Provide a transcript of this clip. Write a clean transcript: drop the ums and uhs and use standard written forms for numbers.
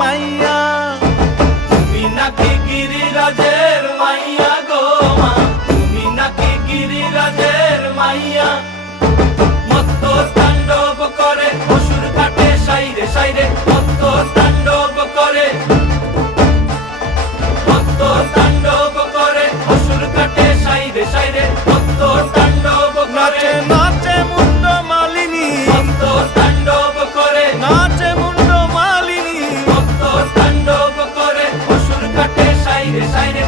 মাইয়া। তুমি নাকি গিরিরাজের মাইয়া গো মা, তুমি নাকি গিরিরাজের মাইয়া। মত্ত তাণ্ডব করে অসুর কাটে সাইরে সাইরে, মত্ত তাণ্ডব করে, মত্ত তাণ্ডব করে অসুর কাটে সাইরে সাইরে, মত্ত তাণ্ডব করে। নাচে নাচে মুন্ড মালিনী, মত্ত তাণ্ডব করে, নাচে মুন্ড মালিনী। মত্ত তাণ্ডব করে অসুর কাটে সাইরে সাইরে,